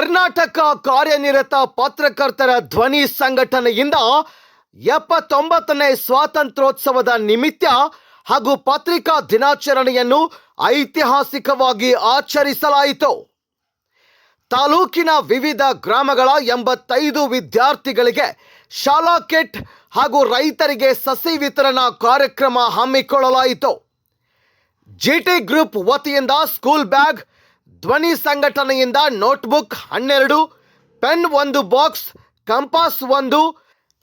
ಕರ್ನಾಟಕ ಕಾರ್ಯನಿರತ ಪತ್ರಕರ್ತರ ಧ್ವನಿ ಸಂಘಟನೆಯಿಂದ ಎಪ್ಪತ್ತೊಂಬತ್ತನೇ ಸ್ವಾತಂತ್ರ್ಯೋತ್ಸವದ ನಿಮಿತ್ತ ಹಾಗೂ ಪತ್ರಿಕಾ ದಿನಾಚರಣೆಯನ್ನು ಐತಿಹಾಸಿಕವಾಗಿ ಆಚರಿಸಲಾಯಿತು. ತಾಲೂಕಿನ ವಿವಿಧ ಗ್ರಾಮಗಳ ಎಂಬತ್ತೈದು ವಿದ್ಯಾರ್ಥಿಗಳಿಗೆ ಶಾಲಾ ಕಿಟ್ ಹಾಗೂ ರೈತರಿಗೆ ಸಸಿ ವಿತರಣಾ ಕಾರ್ಯಕ್ರಮ ಹಮ್ಮಿಕೊಳ್ಳಲಾಯಿತು. ಜಿಟಿ ಗ್ರೂಪ್ ವತಿಯಿಂದ ಸ್ಕೂಲ್ ಬ್ಯಾಗ್ ಧ್ವನಿ ಸಂಘಟನೆಯಿಂದ ನೋಟ್ಬುಕ್ ಹನ್ನೆರಡು, ಪೆನ್ ಒಂದು ಬಾಕ್ಸ್, ಕಂಪಾಸ್ ಒಂದು,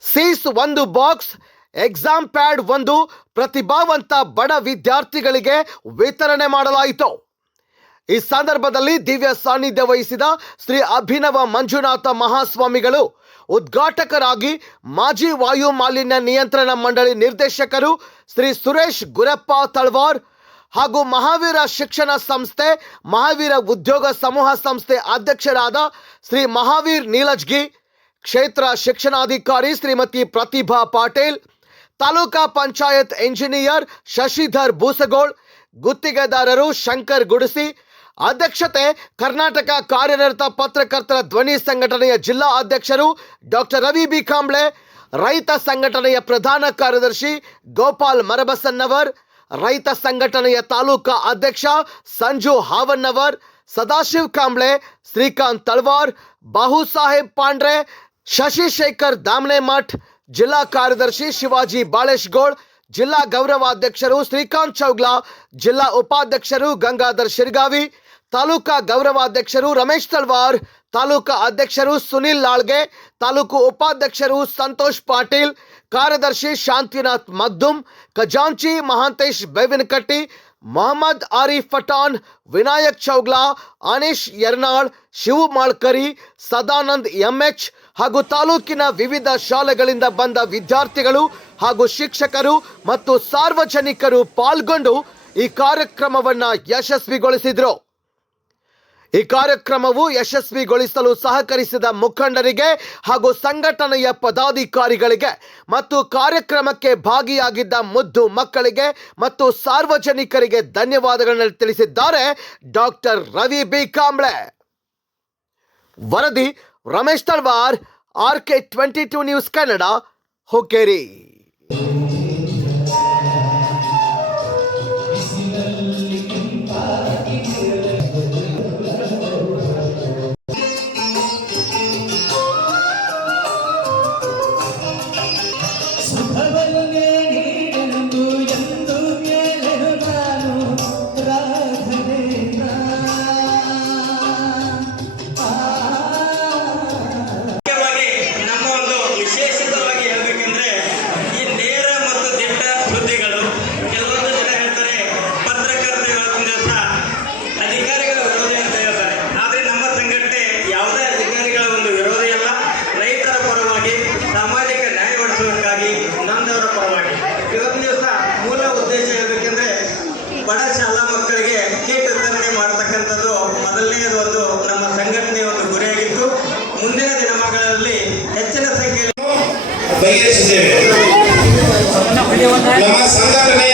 ಸೀಸ್ ಒಂದು ಬಾಕ್ಸ್, ಎಕ್ಸಾಮ್ ಪ್ಯಾಡ್ ಒಂದು ಪ್ರತಿಭಾವಂತ ಬಡ ವಿದ್ಯಾರ್ಥಿಗಳಿಗೆ ವಿತರಣೆ ಮಾಡಲಾಯಿತು. ಈ ಸಂದರ್ಭದಲ್ಲಿ ದಿವ್ಯ ಸಾನ್ನಿಧ್ಯ ವಹಿಸಿದ ಶ್ರೀ ಅಭಿನವ ಮಂಜುನಾಥ ಮಹಾಸ್ವಾಮಿಗಳು ಉದ್ಘಾಟಕರಾಗಿ ಮಾಜಿ ವಾಯು ಮಾಲಿನ್ಯ ನಿಯಂತ್ರಣ ಮಂಡಳಿ ನಿರ್ದೇಶಕರು ಶ್ರೀ ಸುರೇಶ್ ಗುರಪ್ಪ ತಳ್ವಾರ್ ಹಾಗೂ ಮಹಾವೀರ ಶಿಕ್ಷಣ ಸಂಸ್ಥೆ, ಮಹಾವೀರ ಉದ್ಯೋಗ ಸಮೂಹ ಸಂಸ್ಥೆ ಅಧ್ಯಕ್ಷರಾದ ಶ್ರೀ ಮಹಾವೀರ್ ನೀಲಜ್ಗಿ ಕ್ಷೇತ್ರ ಶಿಕ್ಷಣಾಧಿಕಾರಿ ಶ್ರೀಮತಿ ಪ್ರತಿಭಾ ಪಾಟೀಲ್, ತಾಲೂಕಾ ಪಂಚಾಯತ್ ಎಂಜಿನಿಯರ್ ಶಶಿಧರ್ ಬೂಸಗೋಳ್ ಗುತ್ತಿಗೆದಾರರು ಶಂಕರ್ ಗುಡಿಸಿ, ಅಧ್ಯಕ್ಷತೆ ಕರ್ನಾಟಕ ಕಾರ್ಯನಿರತ ಪತ್ರಕರ್ತರ ಧ್ವನಿ ಸಂಘಟನೆಯ ಜಿಲ್ಲಾ ಅಧ್ಯಕ್ಷರು ಡಾಕ್ಟರ್ ರವಿ ಬಿ ಕಾಂಬ್ಳೆ, ರೈತ ಸಂಘಟನೆಯ ಪ್ರಧಾನ ಕಾರ್ಯದರ್ಶಿ ಗೋಪಾಲ್ ಮರಬಸನ್ನವರ್ ರೈತ ಸಂಘಟನೆಯ ತಾಲೂಕಾ ಅಧ್ಯಕ್ಷ ಸಂಜು ಹಾವನ್ನವರ್, ಸದಾಶಿವ್ ಕಾಂಬ್ಳೆ, ಶ್ರೀಕಾಂತ್ ತಳ್ವಾರ್, ಬಾಹು ಸಾಹೇಬ್ ಪಾಂಡ್ರೆ ಶಶಿಶೇಖರ್ ದಾಮ್ನೆಮಠ್ ಜಿಲ್ಲಾ ಕಾರ್ಯದರ್ಶಿ ಶಿವಾಜಿ ಬಾಳೇಶ್ಗೋಳ್, ಜಿಲ್ಲಾ ಗೌರವಾಧ್ಯಕ್ಷರು ಶ್ರೀಕಾಂತ್ ಚೌಗ್ಲಾ, ಜಿಲ್ಲಾ ಉಪಾಧ್ಯಕ್ಷರು ಗಂಗಾಧರ್ ಶಿರ್ಗಾವಿ, ತಾಲೂಕಾ ಗೌರವಾಧ್ಯಕ್ಷರು ರಮೇಶ್ ತಲ್ವಾರ್ ತಾಲೂಕಾ ಅಧ್ಯಕ್ಷರು ಸುನಿಲ್ ಲಾಳ್ಗೆ, ತಾಲೂಕು ಉಪಾಧ್ಯಕ್ಷರು ಸಂತೋಷ್ ಪಾಟೀಲ್, ಕಾರ್ಯದರ್ಶಿ ಶಾಂತಿನಾಥ್ ಮಗ್ದುಮ್ ಖಜಾಂಚಿ ಮಹಾಂತೇಶ್ ಬೇವಿನಕಟ್ಟಿ, ಮೊಹಮ್ಮದ್ ಆರಿಫ್ ಪಠಾಣ್, ವಿನಾಯಕ್ ಚೌಗ್ಲಾ, ಅನೀಶ್ ಯರ್ನಾಳ್ ಶಿವು ಮಾಳ್ಕರಿ, ಸದಾನಂದ್ ಎಂಎಚ್ ಹಾಗೂ ತಾಲೂಕಿನ ವಿವಿಧ ಶಾಲೆಗಳಿಂದ ಬಂದ ವಿದ್ಯಾರ್ಥಿಗಳು ಹಾಗೂ ಶಿಕ್ಷಕರು ಮತ್ತು ಸಾರ್ವಜನಿಕರು ಪಾಲ್ಗೊಂಡು ಈ ಕಾರ್ಯಕ್ರಮವನ್ನು ಯಶಸ್ವಿಗೊಳಿಸಿದ್ರು. ಈ ಕಾರ್ಯಕ್ರಮವು ಯಶಸ್ವಿಗೊಳಿಸಲು ಸಹಕರಿಸಿದ ಮುಖಂಡರಿಗೆ ಹಾಗೂ ಸಂಘಟನೆಯ ಪದಾಧಿಕಾರಿಗಳಿಗೆ ಮತ್ತು ಕಾರ್ಯಕ್ರಮಕ್ಕೆ ಭಾಗಿಯಾಗಿದ್ದ ಮುದ್ದು ಮಕ್ಕಳಿಗೆ ಮತ್ತು ಸಾರ್ವಜನಿಕರಿಗೆ ಧನ್ಯವಾದಗಳನ್ನು ತಿಳಿಸಿದ್ದಾರೆ ಡಾಕ್ಟರ್ ರವಿ ಬಿ. ಕಾಂಬ್ಳೆ. ವರದಿ Ramesh Talwar R K twenty two news Kannada Hukkeri ನಮ್ಮ ಸಂಘಟನೆಯ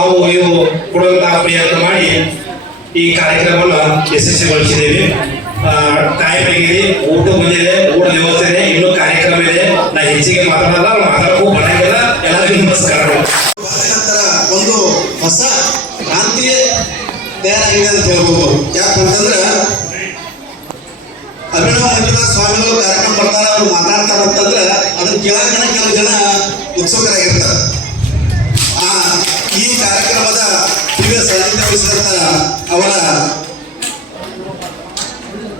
ಅವು ಇವು ಕೊಡುವಂತಹ ಪ್ರಯತ್ನ ಮಾಡಿ ಈ ಕಾರ್ಯಕ್ರಮವನ್ನು ಯಶಸ್ವಿಗೊಳಿಸಿದ್ದೇವೆ. ಟೈಮ್ ಊಟ ಬಂದಿದೆ, ಊಟ ವ್ಯವಸ್ಥೆ ಇದೆ ಇನ್ನೂ ಕಾರ್ಯಕ್ರಮ ಇದೆ. ನಾ ಹೆಚ್ಚಿಗೆ ಮಾತಾಡಲ್ಲ ಮಾತಾಡಕ್ಕೂ ಬರಂಗಿಲ್ಲ. ಎಲ್ಲರಿಗೂ ನಮಸ್ಕಾರಗಳು ನಂತರ ಒಂದು ಹೊಸ ಕ್ರಾಂತಿ ತಯಾರಾಗಿದೆ ಅಂತ ಹೇಳ್ಬೋದು. ಯಾಕಂತಂದ್ರೆ ಅಭಿನವ ಮಂಜುನಾಥ ಸ್ವಾಮಿಗಳು ಕಾರ್ಯಕ್ರಮ ಬರ್ತಾರ ಅವ್ರು ಮಾತಾಡ್ತಾರ ಅಂತಂದ್ರೆ ಅದನ್ನ ಕೇಳೋಣ ಕೆಲವು ಜನ ಉತ್ಸುಕರಾಗಿರ್ತಾರೆ. ಆ ಈ ಕಾರ್ಯಕ್ರಮದ ದಿವ್ಯ ಸಾನ್ನಿಧ್ಯ ವಹಿಸಿದಂತ ಅವರ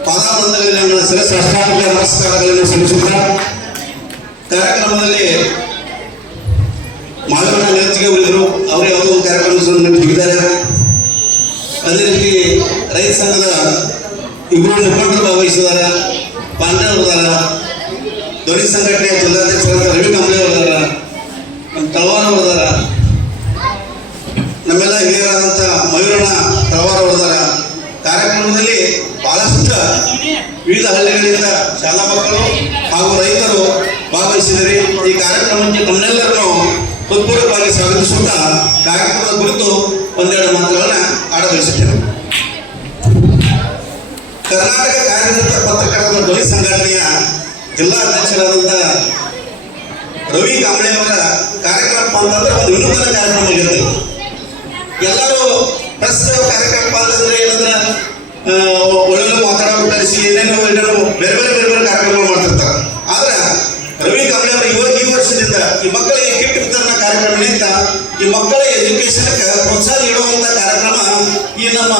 ಪಾದಾಬಂಧಗಳಲ್ಲಿ ನನ್ನ ಶಿರಸಾಷ್ಟಾಂಗ ನಮಸ್ಕಾರಗಳನ್ನು ಸಲ್ಲಿಸುತ್ತಾ, ಕಾರ್ಯಕ್ರಮದಲ್ಲಿ ಮಾಧವನ ನೇತೃತ್ವ ಉಳಿದರು ಅವರು ಯಾವುದೋ ಕಾರ್ಯಕ್ರಮ ಬಿಗಿದ್ದಾರೆ ಅದೇ ರೀತಿ ರೈತ ಸಂಘದ ಇಬ್ಬರು ಮುಖಂಡರು ಭಾಗವಹಿಸಿದಾರ ಪಾಂಡೆ ಅವರದಾರ ಧ್ವನಿ ಸಂಘಟನೆಯ ಜಿಲ್ಲಾಧ್ಯಕ್ಷರಾದ ರವಿ ಕಾಂಬ್ಳೆ ಅವರದಾರ ನಮ್ಮ ತಳವಾರ ಅವರಿದಾರ ನಮ್ಮೆಲ್ಲ ಹಿರಿಯರಾದಂಥ ಮಯೂರಣ್ಣ ತಳವಾರ ಅವರಿದಾರ ಕಾರ್ಯಕ್ರಮದಲ್ಲಿ ಬಹಳಷ್ಟು ವಿವಿಧ ಹಳ್ಳಿಗಳಿಂದ ಶಾಲಾ ಮಕ್ಕಳು ಹಾಗೂ ರೈತರು ಭಾಗವಹಿಸಿದರೆ ಈ ಕಾರ್ಯಕ್ರಮಕ್ಕೆ ತಮ್ಮೆಲ್ಲರನ್ನು ಹೃತ್ಪೂರ್ವಕವಾಗಿ ಸ್ವಾಗತಿಸುತ್ತಾ ಕಾರ್ಯಕ್ರಮದ ಕುರಿತು ಒಂದೆರಡು ಮಾತುಗಳನ್ನ ಆಡಬಯಸುತ್ತೇನೆ ಕರ್ನಾಟಕ ಕಾರ್ಯನಿರತ ಪತ್ರಕರ್ತರ ಧ್ವನಿ ಸಂಘಟನೆಯ ಜಿಲ್ಲಾ ಅಧ್ಯಕ್ಷರಾದಂಥ ರವಿ ಕಾಂಬಳೆ ಅವರ ಕಾರ್ಯಕ್ರಮ ಅಂತಂದ್ರೆ ಒಂದು ವಿನೂತನ ಕಾರ್ಯಕ್ರಮ ಇರುತ್ತೆ ಎಲ್ಲರೂ ಪ್ರೆಸ್ ಕಾರ್ಯಕ್ರಮ ಅಂತಂದ್ರೆ ಏನಂದ್ರೆ ಕಳಿಸಿ ಏನೇನೋ ಏನೇನೋ ಬೇರೆ ಬೇರೆ ಬೇರೆ ಬೇರೆ ಕಾರ್ಯಕ್ರಮ ಮಾಡ್ತಿರ್ತಾರೆ. ಆದ್ರೆ ರವಿ ಕಾಂಬಳೆ ಅವರು ಇವಾಗ ಈ ವರ್ಷದಿಂದ ಈ ಮಕ್ಕಳಿಗೆ ಕಿಟ್ ವಿತರಣಾ ಈ ಮಕ್ಕಳ ಎಜುಕೇಶನ್ಗೆ ಪ್ರೋತ್ಸಾಹ ನೀಡುವಂತ ಕಾರ್ಯಕ್ರಮ ಈ ನಮ್ಮ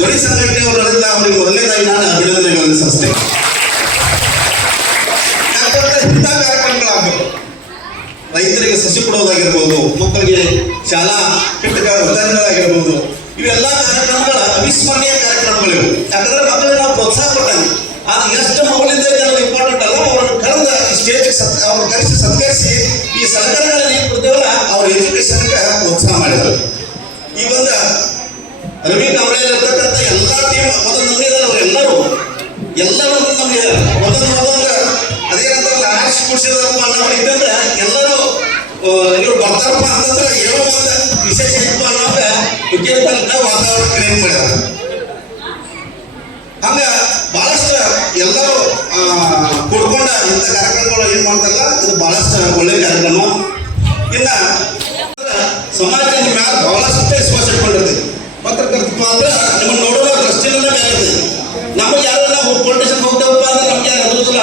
ಧ್ವನಿ ಸಂಘಟನೆಯವರಿಂದ ಅವರಿಗೆ ಮೊದಲನೇದಾಗಿ ನಾನು ಅಭಿನಂದನೆಗಳನ್ನು ಸಲ್ಲಿಸ್ತೇನೆ. ರೈತರಿಗೆ ಸಸಿ ಕೊಡೋದಾಗಿರ್ಬೋದು ಮಕ್ಕಳಿಗೆ ಶಾಲಾ ಕೃತಕ ವಿತರಣೆಗಳಾಗಿರ್ಬೋದು ಇವೆಲ್ಲ ಕಾರ್ಯಕ್ರಮಗಳ ಅವಿಸ್ಮರಣೀಯ ಕಾರ್ಯಕ್ರಮಗಳಿವೆ. ಯಾಕಂದ್ರೆ ಮಕ್ಕಳಿಗೆ ನಾವು ಪ್ರೋತ್ಸಾಹ ಕೊಟ್ಟಾಗ ಅದು ಎಷ್ಟು ಮಗಳಿಂದ ಅನ್ನೋದು ಇಂಪಾರ್ಟೆಂಟ್ ಅಲ್ಲ, ಅವರನ್ನು ಕರೆದ ಸ್ಟೇಜ್ ಸತ್ ಅವ್ರನ್ನ ಕರೆಸಿ ಸತ್ಕರಿಸಿ ಈ ಸರ್ಕಾರಗಳಲ್ಲಿ ಏನು ಕೊಡ್ತೇವಲ್ಲ ಅವ್ರ ಎಜುಕೇಶನ್ಗೆ ಪ್ರೋತ್ಸಾಹ ಮಾಡಿದ್ರು ಈ ಬಂದ ರವಿ ಕಾಂಬಳೆಯಲ್ಲಿರ್ತಕ್ಕಂಥ ಎಲ್ಲ ಟೀಮ್ ಮೊದಲು ನಮೂನೆ ಇದಾರೆ ಅವರೆಲ್ಲರೂ. ಎಲ್ಲರೂ ನಮಗೆ ಮೊದಲು ಒಂದೊಂದು ಅದೇನಂತಾರಲ್ಲ ಎಲ್ಲರೂ ಇವ್ರು ಬರ್ತಾರಪ್ಪ ಅಂತಂದ್ರೆ ಏನೋ ಒಂದು ವಿಶೇಷ ಇತ್ತು ಅನ್ನೋದ ವಿದ್ಯಾರ್ಥಿಗಳ ವಾತಾವರಣ ಕ್ರಿಯೇಟ್ ಮಾಡ್ಯಾರ ಹಂಗ ಬಹಳಷ್ಟು ಎಲ್ಲರೂ ಇಂಥ ಕಾರ್ಯಕ್ರಮಗಳು ಏನ್ ಮಾಡ್ತಾರಲ್ಲ, ಇದು ಬಹಳಷ್ಟು ಒಳ್ಳೆ ಕಾರ್ಯಕ್ರಮ. ಇನ್ನ ಸಮಾಜದ ಮ್ಯಾಲ ಬಹಳಷ್ಟು ವಿಶ್ವಾಸ ಇಟ್ಕೊಂಡಿರ್ತೀವಿ ಪತ್ರಕರ್ತತ್ವ ಅಂದ್ರೆ ನಿಮ್ಮನ್ನು ನೋಡೋ ದೃಷ್ಟಿಯಿಂದ ಮೇಲೆ ಇರ್ತೈತಿ ನಮಗೆ ಯಾರು ನಾವು ಪೊಲಿಟಿಷನ್ ಹೋಗ್ತೇವಪ್ಪ ಅಂದ್ರೆ ನಮ್ಗೆ ಯಾರು ಹೆದರುದಿಲ್ಲ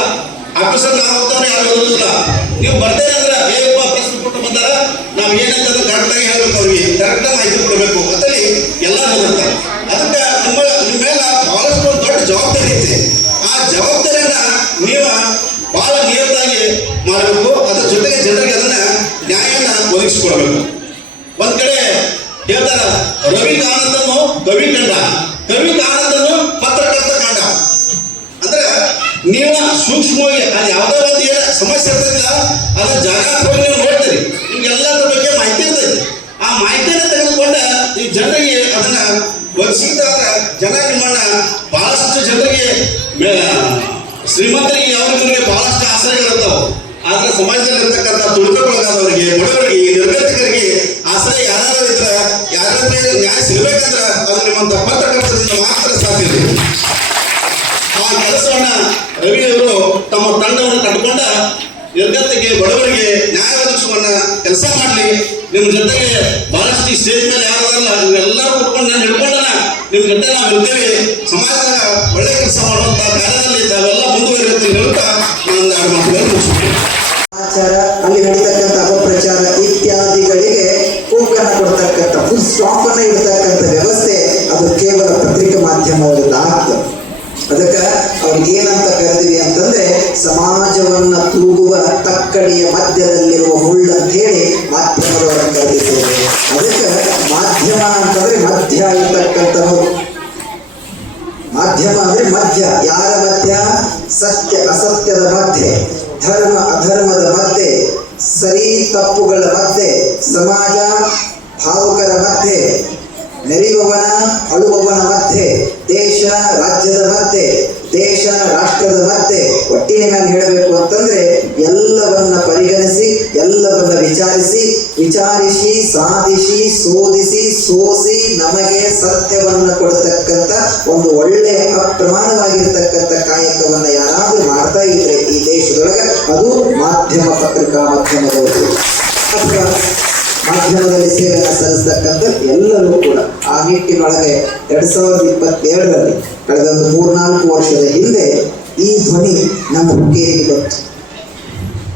ಆಫೀಸರ್ ನಾವು ಯಾರು ಹೆದರುದಿಲ್ಲ ನೀವು ಬರ್ತೇನೆ ಅಂದ್ರೆ ಏಪ್ಪ ಪ್ರಶ್ನೆ ಕೊಟ್ಟು ಬಂದಾರ. ನಾವು ಏನಂತ ಕರೆಕ್ಟಾಗಿ ಹೇಳ್ಬೇಕು ಅವ್ರಿಗೆ. ಕರೆಕ್ಟಾಗಿ ಮಾಹಿತಿ ಕೊಡಬೇಕು. ಅಂತೇಳಿ ಎಲ್ಲ ನೋಡಿರ್ತಾರೆ ಜನ ನಿಮ್ಮನ್ನ ಬಹಳಷ್ಟು ಜನರಿಗೆ ಶ್ರೀಮಂತರಿಗೆ ಶ್ರೀಮಂತರಿಗೆ ರೀತಿ ಬಹಳಷ್ಟು ಆಶ್ರಯಗಳಿರ್ತಾವೆ ಆದ್ರೆ ಸಮಾಜದಲ್ಲಿ ಇರ್ತಕ್ಕಂಥ ತುಳಿತಕ್ಕೊಳಗಾದವರಿಗೆ ಬಡವರಿಗೆ, ನಿರ್ಗತಿಕರಿಗೆ ಆಶ್ರಯ ಯಾರು ಇದ್ರೆ ಯಾರಾದ್ರೂ ನ್ಯಾಯ ಸಿಗ್ಬೇಕಂದ್ರ ಅದು ನಿಮ್ಮಂತ ಪತ್ರಕರ್ತದಿಂದ ಮಾತ್ರ ಸಾಧ್ಯ ಆ ಕೆಲಸವನ್ನ ರವಿ ಅವರು ತಮ್ಮ ತಂಡವನ್ನು ಕಟ್ಕೊಂಡ ನಿರ್ಗತಿಗೆ, ಬಡವರಿಗೆ ನ್ಯಾಯ ಒದಗಿಸುವನ್ನ ಕೆಲಸ ಮಾಡಲಿ. ನಿಮ್ಮ ಜೊತೆಗೆ ಬಹಳಷ್ಟು ಸ್ಟೇಜ್ ಮೇಲೆ ಯಾರಲ್ಲ ನೀವೆಲ್ಲರೂ ಕೂತ್ಕೊಂಡು ನಾನು ಹಿಡ್ಕೊಂಡನ. ನಿಮ್ಮ ಜೊತೆ ನಾವು ಇರ್ತೇವೆ. ಸಮಾಜದಾಗ ಒಳ್ಳೆ ಕೆಲಸ ಮಾಡುವಂತ ಕಾರ್ಯದಲ್ಲಿ ತಾವೆಲ್ಲ ಮುಂದುವರಿಯುತ್ತೆ ಹೇಳ್ತಾ ನಾನು ಮಾತುಗಳನ್ನು ಮುಗಿಸ್ತೀನಿ. ಆಚಾರ ಮಾಧ್ಯಮ ಅಂದ್ರೆ ಮಧ್ಯ ಯಾರ ಮಧ್ಯ ಸತ್ಯ ಅಸತ್ಯದ ಮಧ್ಯೆ ಧರ್ಮ ಅಧರ್ಮದ ಮಧ್ಯೆ ಸರಿ ತಪ್ಪುಗಳ ಮಧ್ಯೆ ಸಮಾಜ ಭಾವುಕರ ಮಧ್ಯೆ ನೆರೆಯುವವನ ಅಳುವವನ ಮಧ್ಯೆ ದೇಶ ರಾಜ್ಯದ ಮಧ್ಯೆ ದೇಶ, ರಾಷ್ಟ್ರದ ಮತ್ತೆ ಮೇಲೆ ಹೇಳಬೇಕು ಅಂತಂದ್ರೆ ಎಲ್ಲವನ್ನ ಪರಿಗಣಿಸಿ, ಎಲ್ಲವನ್ನ ವಿಚಾರಿಸಿ ವಿಚಾರಿಸಿ, ಸಾಧಿಸಿ ಶೋಧಿಸಿ ಸೋಸಿ ನಮಗೆ ಸತ್ಯವನ್ನ ಕೊಡತಕ್ಕಂತ ಒಂದು ಒಳ್ಳೆ ಅಪ್ರಮಾಣವಾಗಿರ್ತಕ್ಕಂಥ ಕಾಯಕವನ್ನ ಯಾರಾದ್ರೂ ಮಾಡ್ತಾ ಇದ್ರೆ ಈ ದೇಶದೊಳಗೆ ಅದು ಮಾಧ್ಯಮ ಪತ್ರಿಕಾ ಮಾಧ್ಯಮದವರು. ಮಾಧ್ಯಮದಲ್ಲಿ ಸೇವೆಯನ್ನು ಸಲ್ಲಿಸ್ತಕ್ಕಂಥ ಎಲ್ಲರೂ ಕೂಡ. ಆ ನಿಟ್ಟಿನೊಳಗೆ ಎರಡ್ ಸಾವಿರದ ಇಪ್ಪತ್ತೆರಡರಲ್ಲಿ ಕಳೆದ ಒಂದು ಮೂರ್ನಾಲ್ಕು ವರ್ಷದ ಹಿಂದೆ ಈ ಧ್ವನಿ ನಮ್ಮ ಹುಕ್ಕೇರಿಗೆ ಬಂತು.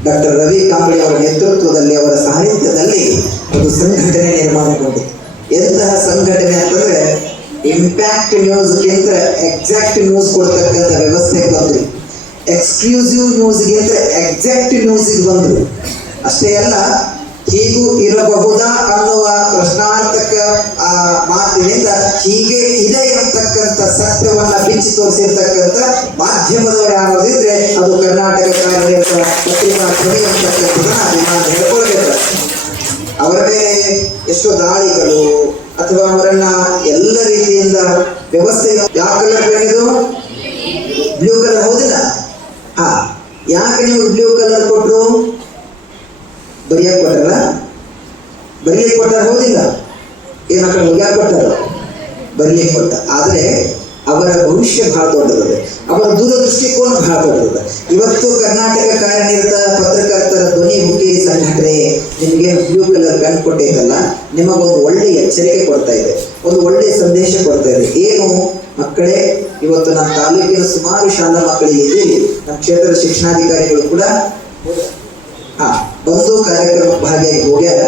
ಡಾಕ್ಟರ್ ರವಿ ಕಾಂಬಳಿ ಅವರ ನೇತೃತ್ವದಲ್ಲಿ, ಅವರ ಸಾಹಿತ್ಯದಲ್ಲಿ ಒಂದು ಸಂಘಟನೆ ನಿರ್ಮಾಣಗೊಂಡಿದೆ. ಎಂತಹ ಸಂಘಟನೆ ಅಂತಂದ್ರೆ ಇಂಪ್ಯಾಕ್ಟ್ ನ್ಯೂಸ್ಗಿಂತ ಎಕ್ಸಾಕ್ಟ್ ನ್ಯೂಸ್ ಕೊಡ್ತಕ್ಕಂಥ ವ್ಯವಸ್ಥೆ ಬಂದ್ರು ಎಕ್ಸ್ಕ್ಲೂಸಿವ್ ನ್ಯೂಸ್ಗಿಂತ ಎಕ್ಸಾಕ್ಟ್ ನ್ಯೂಸ್ ಬಂದ್ರು ಅಷ್ಟೇ ಅಲ್ಲ ಹೀಗೂ ಇರಬಹುದಾ ಅನ್ನುವ ಪ್ರಶ್ನಾರ್ಥಕ, ಆ, ಮಾತಿನಿಂದ ಹೀಗೆ ಇದೆ ಅಂತಕ್ಕಂಥ ಸತ್ಯವನ್ನ ಬಿಚ್ಚಿ ತೋರಿಸಿರ್ತಕ್ಕಂಥ ಮಾಧ್ಯಮದವರು ಯಾರಾದಿದ್ರೆ ಅದು ಕರ್ನಾಟಕ ಕಾರ್ಯನಿರತ ಪತ್ರಿಕಾ ಧ್ವನಿ ಅಂತಕ್ಕಂಥದ್ದನ್ನ ನಾನು ಹೇಳ್ಕೊಳ್ಬೇಕು. ಅವರ ಮೇಲೆ ಎಷ್ಟೋ ದಾಳಿಗಳು ಅಥವಾ ಅವರನ್ನ ಎಲ್ಲ ರೀತಿಯಿಂದ ವ್ಯವಸ್ಥೆ ಯಾವ ಕಲರ್ ಬೆಳೆದು ಬ್ಲೂ ಕಲರ್ ಹೌದಿಲ್ಲ? ಹಾ, ಯಾಕೆ ನೀವು ಬ್ಲೂ ಕಲರ್ ಕೊಟ್ರು? ಬರಿಯಕ್ಕೆ ಕೊಟ್ಟಾರ ಬರಿಯಕ್ಕೆ ಕೊಟ್ಟಾರ ಹೌದಿಲ್ಲ ಏನು ಮಕ್ಕಳು ಹೋಗ್ಯಾಕ ಕೊಟ್ಟಾರ ಬರಿಯಕ್ಕೆ ಕೊಟ್ಟ. ಆದರೆ ಅವರ ಭವಿಷ್ಯ ಬಹಳ ದೊಡ್ಡದಿದೆ. ಅವರ ದೂರದೃಷ್ಟಿಕೋನ ಬಹಳ ದೊಡ್ಡದ ಇವತ್ತು ಕರ್ನಾಟಕ ಕಾರ್ಯನಿರತ ಪತ್ರಕರ್ತರ ಧ್ವನಿ ಹುಕ್ಕೇರಿ ಸಂಘಟನೆ ನಿಮಗೆ ಬ್ಲೂ ಕಲರ್ ಕೊಟ್ಟಿದ್ದಲ್ಲ ಕೊಟ್ಟೈತಲ್ಲ, ನಿಮಗೊಂದು ಒಳ್ಳೆ ಎಚ್ಚರಿಕೆ ಕೊಡ್ತಾ ಇದೆ. ಒಂದು ಒಳ್ಳೆ ಸಂದೇಶ ಕೊಡ್ತಾ ಇದೆ. ಏನು ಮಕ್ಕಳೇ, ಇವತ್ತು ನಮ್ಮ ತಾಲೂಕಿನ ಸುಮಾರು ಶಾಲಾ ಮಕ್ಕಳಿಗೆ ನಮ್ಮ ಕ್ಷೇತ್ರದ ಶಿಕ್ಷಣಾಧಿಕಾರಿಗಳು ಕೂಡ ಹಾ, ಬಂದು ಕಾರ್ಯಕ್ರಮ ಭಾಗಿಯಾಗಿ ಹೋಗ್ಯಾರ.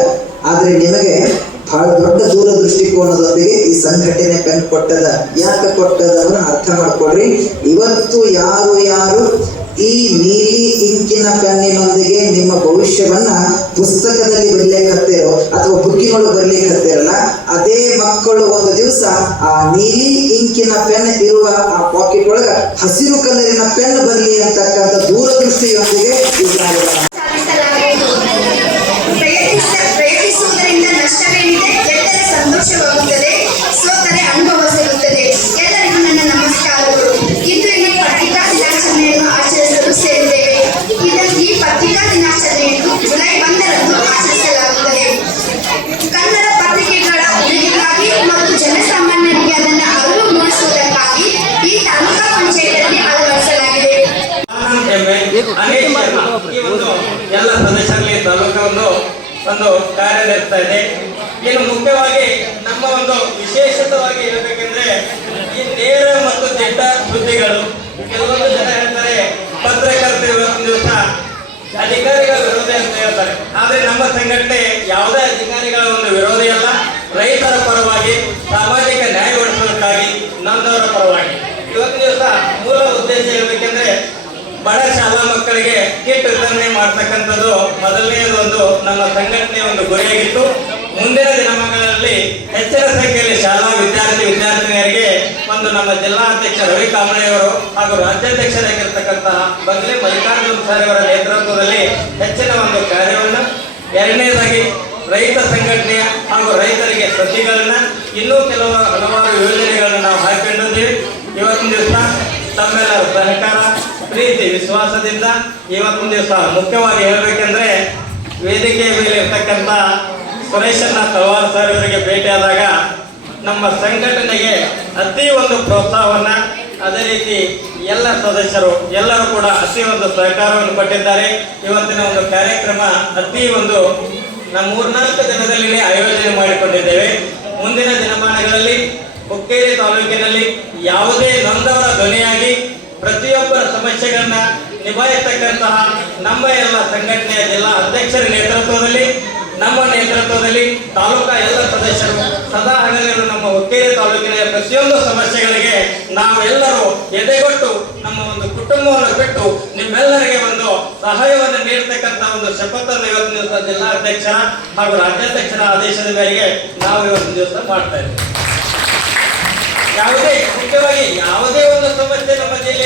ಆದ್ರೆ ನಿಮಗೆ ಬಹಳ ದೊಡ್ಡ ದೂರದೃಷ್ಟಿಕೋನದೊಂದಿಗೆ ಈ ಸಂಘಟನೆ ಪೆನ್ ಕೊಟ್ಟದ, ಯಾಕೆ ಕೊಟ್ಟದ ಅರ್ಥ ಮಾಡ್ಕೊಡ್ರಿ ಇವತ್ತು ಯಾರು ಯಾರು ಈ ನೀಲಿ ಇಂಕಿನ ಪೆನ್ನಿನೊಂದಿಗೆ ನಿಮ್ಮ ಭವಿಷ್ಯವನ್ನ ಪುಸ್ತಕದಲ್ಲಿ ಬರಲಿಕ್ಕತ್ತೇರೋ ಅಥವಾ ಬುಕ್ಕಿನೊಳಗೆ ಬರ್ಲಿಕ್ಕತ್ತೇರಲ್ಲ ಅದೇ ಮಕ್ಕಳು ಒಂದು ದಿವಸ ಆ ನೀಲಿ ಇಂಕಿನ ಪೆನ್ ಇರುವ ಆ ಪಾಕೆಟ್ ಒಳಗ ಹಸಿರು ಕಲರಿನ ಪೆನ್ ಬರಲಿ ಅಂತಕ್ಕಂಥ ದೂರದೃಷ್ಟಿಯೊಂದಿಗೆ ಅನೇಕ್ ಈ ಒಂದು ಎಲ್ಲ ಸದಸ್ಯರಲ್ಲಿ ತಾಲೂಕು ಒಂದು ಒಂದು ಕಾರ್ಯ ನಡೆಸ್ತಾ ಇದೆ. ಇನ್ನು ಮುಖ್ಯವಾಗಿ ನಮ್ಮ ಒಂದು ವಿಶೇಷತವಾಗಿ ಹೇಳಬೇಕಂದ್ರೆ ಈ ನೇರ ಮತ್ತು ದಿಟ್ಟ ಸುದ್ದಿಗಳು ಕೆಲವೊಂದು ಜನ ಹೇಳ್ತಾರೆ ಪತ್ರಕರ್ತರು ದಿವಸ ಅಧಿಕಾರಿಗಳ ವಿರೋಧ ಅಂತ ಹೇಳ್ತಾರೆ. ಆದ್ರೆ ನಮ್ಮ ಸಂಘಟನೆ ಯಾವುದೇ ಅಧಿಕಾರಿಗಳ ಒಂದು ವಿರೋಧಿ ಅಲ್ಲ. ರೈತರ ಪರವಾಗಿ ಸಾಮಾಜಿಕ ನ್ಯಾಯ ಒಡಿಸೋದಕ್ಕಾಗಿ ನೊಂದವರ ಪರವಾಗಿ. ಇವತ್ತು ದಿವಸ ಮೂಲ ಉದ್ದೇಶ ಹೇಳ್ಬೇಕೆಂದ್ರೆ ಬಡ ಶಾಲಾ ಮಕ್ಕಳಿಗೆ ಕಿಟ್ ವಿತರಣೆ ಮಾಡ್ತಕ್ಕಂಥದ್ದು ಮೊದಲನೆಯದು ಒಂದು ನಮ್ಮ ಸಂಘಟನೆ ಒಂದು ಗುರಿಯಾಗಿತ್ತು. ಮುಂದಿನ ದಿನಮಾನಗಳಲ್ಲಿ ಹೆಚ್ಚಿನ ಸಂಖ್ಯೆಯಲ್ಲಿ ಶಾಲಾ ವಿದ್ಯಾರ್ಥಿ ವಿದ್ಯಾರ್ಥಿನಿಯರಿಗೆ ಒಂದು ನಮ್ಮ ಜಿಲ್ಲಾಧ್ಯಕ್ಷ ರವಿ ಕಾಂಬಳೆಯವರು ಹಾಗೂ ರಾಜ್ಯಾಧ್ಯಕ್ಷರಾಗಿರ್ತಕ್ಕಂತಹ ಬಗ್ಲೆ ಮಲ್ಲಿಕಾರ್ಜುನ ಸರ್ ಅವರ ನೇತೃತ್ವದಲ್ಲಿ ಹೆಚ್ಚಿನ ಒಂದು ಕಾರ್ಯವನ್ನು. ಎರಡನೇದಾಗಿ ರೈತ ಸಂಘಟನೆಯ ಹಾಗೂ ರೈತರಿಗೆ ಸಸಿಗಳನ್ನ ಇನ್ನೂ ಕೆಲವು ಹಲವಾರು ಯೋಜನೆಗಳನ್ನು ನಾವು ಹಾಕೊಂಡಿದ್ದೀವಿ. ಇವತ್ತಿನ ದಿವಸ ತಮ್ಮೆಲ್ಲರ ಸಹಕಾರ ಪ್ರೀತಿ, ವಿಶ್ವಾಸದಿಂದ ಇವತ್ತಿನ ದಿವಸ ಮುಖ್ಯವಾಗಿ ಹೇಳಬೇಕೆಂದ್ರೆ ವೇದಿಕೆಯ ಮೇಲೆ ಇರ್ತಕ್ಕಂಥ ಸುರೇಶನ್ನ ತಲವಾರು ಸರ್ ಇವರಿಗೆ ಭೇಟಿಯಾದಾಗ ನಮ್ಮ ಸಂಘಟನೆಗೆ ಅತಿ ಒಂದು ಪ್ರೋತ್ಸಾಹವನ್ನ, ಅದೇ ರೀತಿ ಎಲ್ಲ ಸದಸ್ಯರು ಎಲ್ಲರೂ ಕೂಡ ಅತಿ ಒಂದು ಸಹಕಾರವನ್ನು ಕೊಟ್ಟಿದ್ದಾರೆ. ಇವತ್ತಿನ ಒಂದು ಕಾರ್ಯಕ್ರಮ ಅತಿ ಒಂದು ನಮ್ಮ ಮೂರ್ನಾಲ್ಕು ದಿನದಲ್ಲಿ ಆಯೋಜನೆ ಮಾಡಿಕೊಂಡಿದ್ದೇವೆ. ಮುಂದಿನ ದಿನಮಾನಗಳಲ್ಲಿ ಹುಕ್ಕೇರಿ ತಾಲೂಕಿನಲ್ಲಿ ಯಾವುದೇ ನೊಂದವರ ಧ್ವನಿಯಾಗಿ ಪ್ರತಿಯೊಬ್ಬರ ಸಮಸ್ಯೆಗಳನ್ನ ನಿಭಾಯಿಸತಕ್ಕಂತಹ ನಮ್ಮ ಎಲ್ಲ ಸಂಘಟನೆಯ ಜಿಲ್ಲಾ ಅಧ್ಯಕ್ಷರ ನೇತೃತ್ವದಲ್ಲಿ, ನಮ್ಮ ನೇತೃತ್ವದಲ್ಲಿ ತಾಲೂಕಾ ಎಲ್ಲ ಸದಸ್ಯರು ಸದಾ ಹಗಲಿರುವ ನಮ್ಮ ಹುಕ್ಕೇರಿ ತಾಲೂಕಿನ ಪ್ರತಿಯೊಂದು ಸಮಸ್ಯೆಗಳಿಗೆ ನಾವೆಲ್ಲರೂ ಎದೆಗೊಟ್ಟು ನಮ್ಮ ಒಂದು ಕುಟುಂಬವನ್ನು ಬಿಟ್ಟು ನಿಮ್ಮೆಲ್ಲರಿಗೆ ಒಂದು ಸಹಾಯವನ್ನು ನೀಡತಕ್ಕಂತ ಒಂದು ಶಪಥವನ್ನು ಇವತ್ತಿನ ದಿವಸ ಜಿಲ್ಲಾಧ್ಯಕ್ಷರ ಹಾಗೂ ರಾಜ್ಯಾಧ್ಯಕ್ಷರ ಆದೇಶದ ಮೇರೆಗೆ ನಾವು ಇವತ್ತಿನ ದಿವಸ ಮಾಡ್ತಾ ಇದ್ದೀವಿ. ಯಾವುದೇ, ಮುಖ್ಯವಾಗಿ ಯಾವುದೇ ಒಂದು ಸಮಸ್ಯೆ ನಮ್ಮ ಜಿಲ್ಲೆ